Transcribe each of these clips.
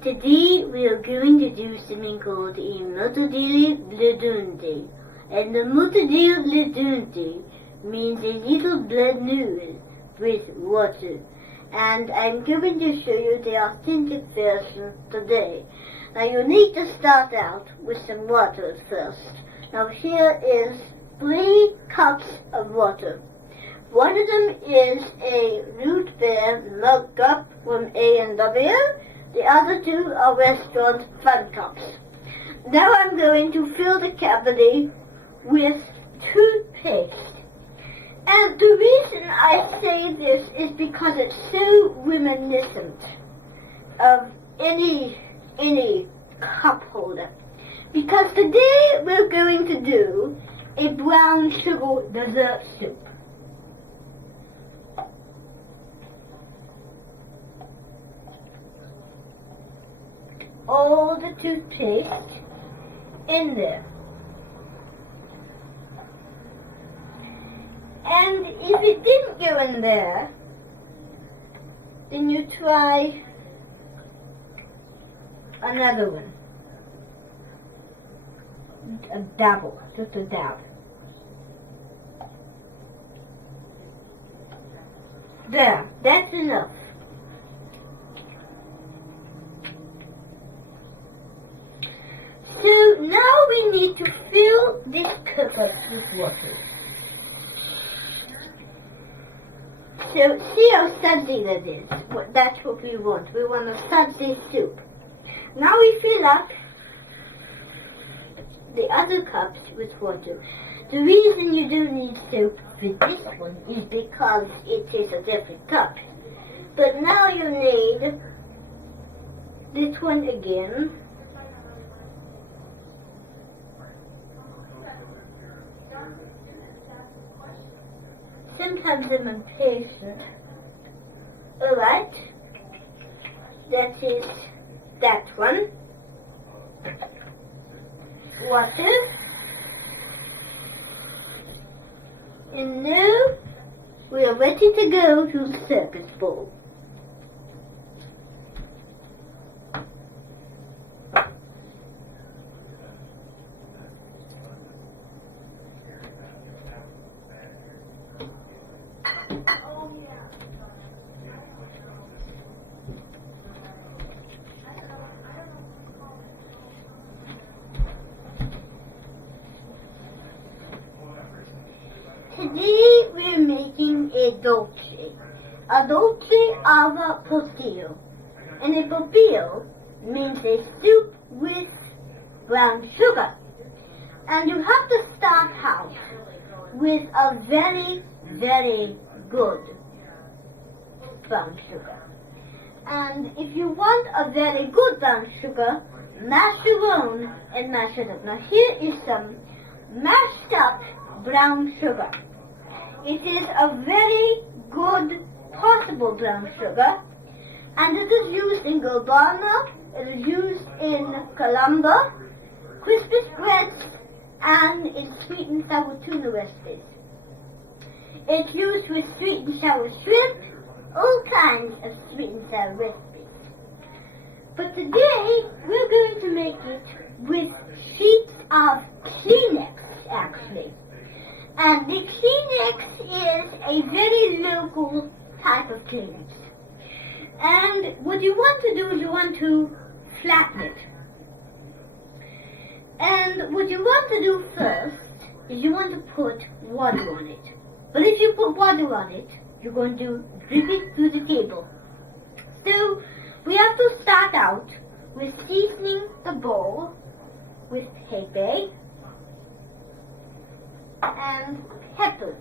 Today we are going to do something called a multidile bledunti. And the multidile bledunti means a little blood noodle with water. And I'm going to show you the authentic version today. Now you need to start out with some water at first. Now here is 3 cups of water. One of them is a root beer mug cup from A&W. The other 2 are restaurant fun cups. Now I'm going to fill the cavity with toothpaste. And the reason I say this is because it's so reminiscent of any cup holder. Because today we're going to do a brown sugar dessert soup. All the toothpaste in there. And if it didn't go in there, then you try another one. A dabble, just a dab. There, that's enough. So now we need to fill this cup with water. So see how sudsy that is. That's what we want. We want a sudsy soup. Now we fill up the other cups with water. The reason you don't need soap for this one is because it is a different cup. But now you need this one again. Sometimes I'm impatient. Alright. That is that one. Water. And now we are ready to go to the circus ball. Today we're making a dolce alla postillo. And a postillo means a soup with brown sugar. And you have to start out with a very, very good brown sugar. And if you want a very good brown sugar, mash your own and mash it up. Now here is some mashed up brown sugar. It is a very good possible brown sugar, and it is used in Gobana, it is used in Colombo, Christmas breads, and in sweet and sour tuna recipes. It's used with sweet and sour shrimp, all kinds of sweet and sour recipes. But today, we're going to make it with sheets of Kleenex, actually. And the Kleenex is a very local type of Kleenex. And what you want to do is you want to flatten it. And what you want to do first is you want to put water on it. But if you put water on it, you're going to drip it through the table. So we have to start out with seasoning the bowl with pepe and pepper.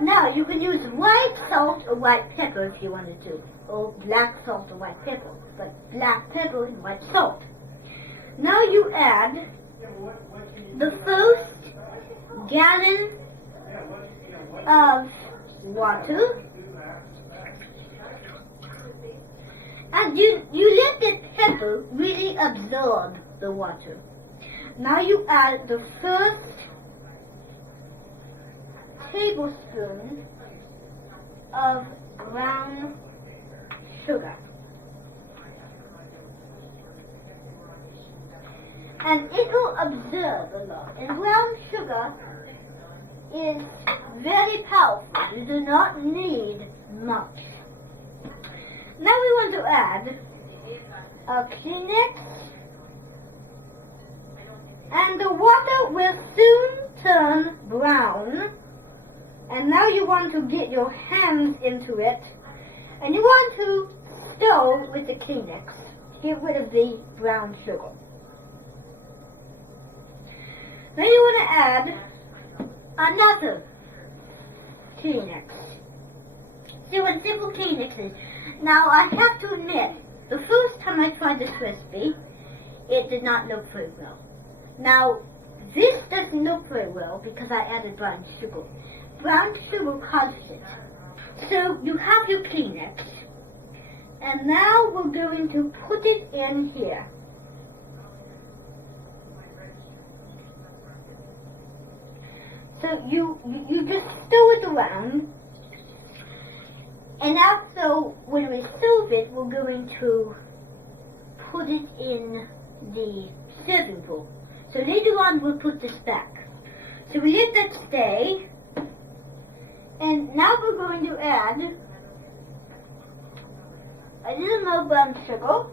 Now you can use white salt or white pepper if you wanted to, or black salt or white pepper, but black pepper and white salt. Now you add the first gallon of water, and you let the pepper really absorb the water. Now you add the first tablespoon of ground sugar. And it will absorb a lot. And brown sugar is very powerful. You do not need much. Now we want to add a Kleenex, and the water will soon turn brown. And now you want to get your hands into it, and you want to stir with the Kleenex. Get rid of the brown sugar. Then you want to add another Kleenex. See what simple Kleenex is. Now I have to admit, the first time I tried this recipe, it did not look very well. Now, this doesn't look very well because I added brown sugar. Brown sugar causes it. So you have your Kleenex, and now we're going to put it in here. So you just stir it around, and also when we serve it, we're going to put it in the serving bowl. So later on we'll put this back. So we let that stay, and now we're going to add a little more brown sugar.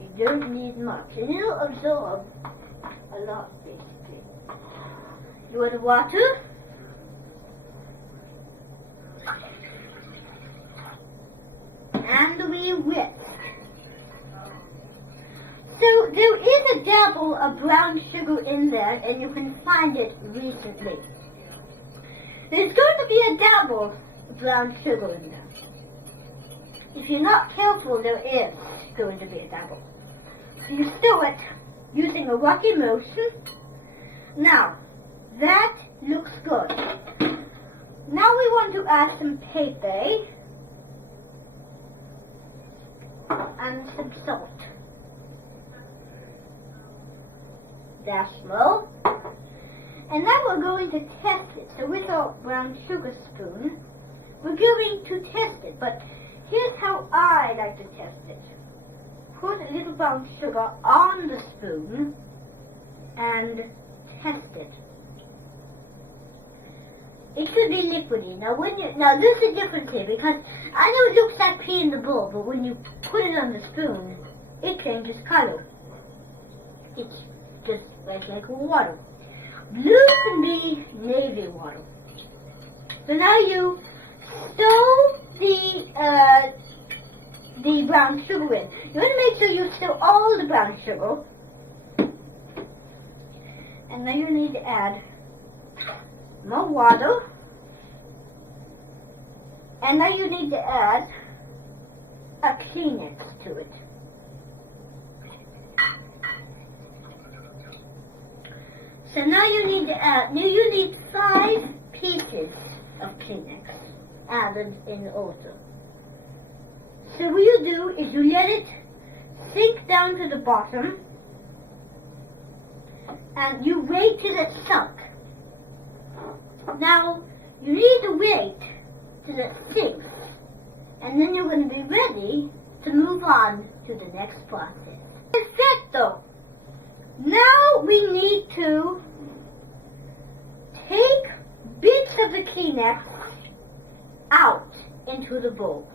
You don't need much, and it'll absorb a lot basically. You want water? And we whisk. So there is a dabble of brown sugar in there, and you can find it recently. There's going to be a dabble of brown sugar in there. If you're not careful, there is going to be a dabble. You stir it using a rocky motion. Now, that looks good. Now we want to add some pepe and some salt. That's low. And now we're going to test it. So with our brown sugar spoon, we're going to test it. But here's how I like to test it. Put a little brown sugar on the spoon and test it. It should be liquidy. Now this is different here because I know it looks like pea in the bowl, but when you put it on the spoon, it changes color. It's just like water. Blue can be navy water. So now you stir the brown sugar in. You want to make sure you stir all the brown sugar. And then you need to add more water. And now you need to add a Kleenex to it. So now you need to add, you need 5 pieces of Kleenex added in also. So what you do is you let it sink down to the bottom, and you wait till it's sunk. Now, you need to wait till it sinks, and then you're going to be ready to move on to the next process. Perfecto! Now we need to take bits of the Kleenex out into the bowl.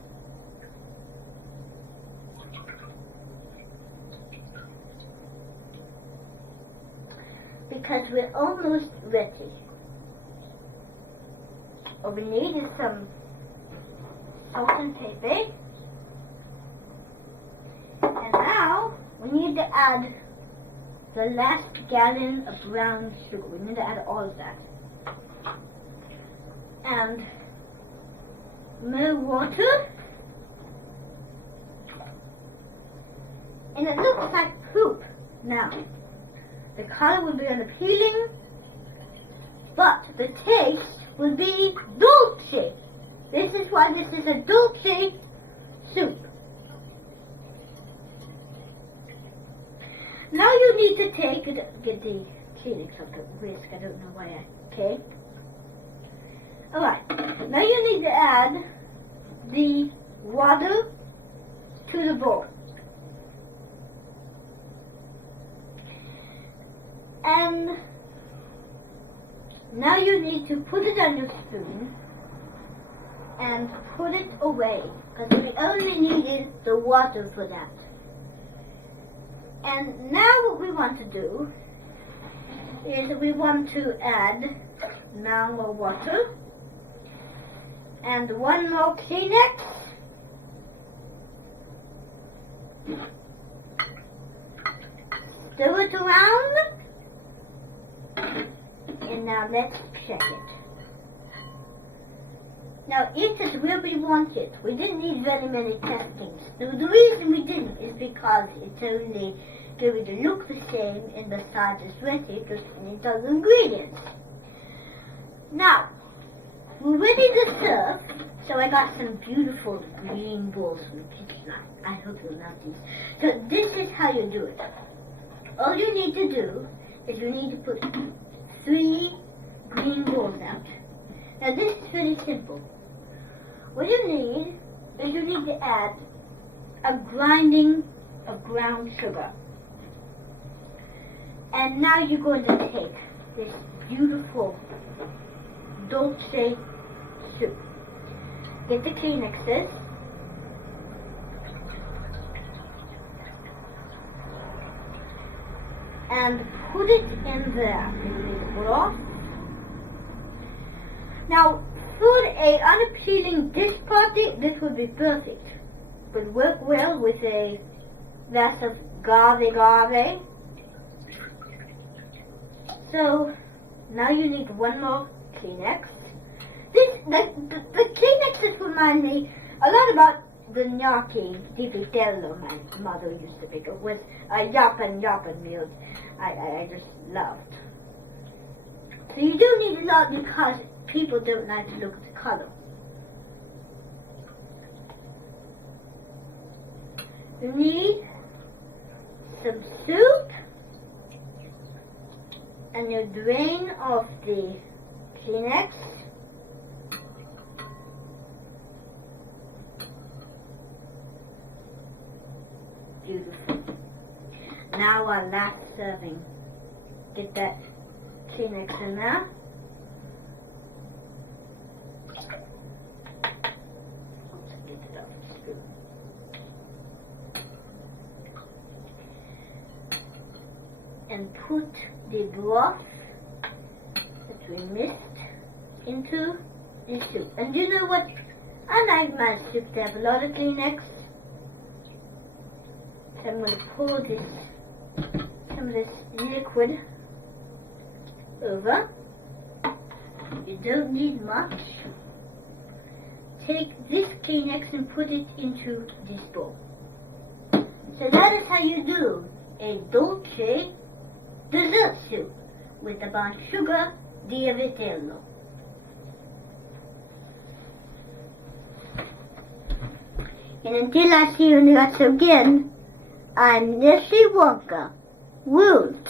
Because we're almost ready. What we need is some salt and pepper. And now we need to add the last gallon of brown sugar. We need to add all of that. And more water. And it looks like poop now. The color will be unappealing, but the taste will be dulce. This is why this is a dulce soup. Now you need to get the Kleenex off the whisk. I don't know why okay. Alright, now you need to add the water to the bowl. And now you need to put it on your spoon and put it away, because we only needed the water for that. And now what we want to do is we want to add now more water and one more Kleenex. Stir it around, and now let's check it. Now it is where we want it. We didn't need very many testings. The reason we didn't is because it's only going to look the same and the size is ready just need other ingredients. Now, we're ready to serve. So I got some beautiful green balls from Cucina. I hope you'll love these. So this is how you do it. All you need to do is you need to put 3 green balls out. Now this is very simple. What you need is you need to add a grinding of ground sugar. And now you're going to take this beautiful dolce soup. Get the Kleenexes. And put it in there in the broth. Now, for a unappealing dish party, this would be perfect. Would work well with a glass of agave. So, now you need one more Kleenex. The Kleenexes remind me a lot about the gnocchi di vitello my mother used to make. It was a yapan meal I just loved. So you do need a lot because people don't like to look at the color. You need some soup, and you drain off the Kleenex. Beautiful. Now our last serving. Get that Kleenex in there. Oops, get it off the spoon. And put the broth that we mixed into the soup. And you know what? I like my soup to have a lot of Kleenex. So I'm going to pour some of this liquid over. You don't need much. Take this Kleenex and put it into this bowl. So that is how you do a dolce dessert soup with a brown sugar di vitello. And until I see you in the again, I'm Nessie Wonka. Woot!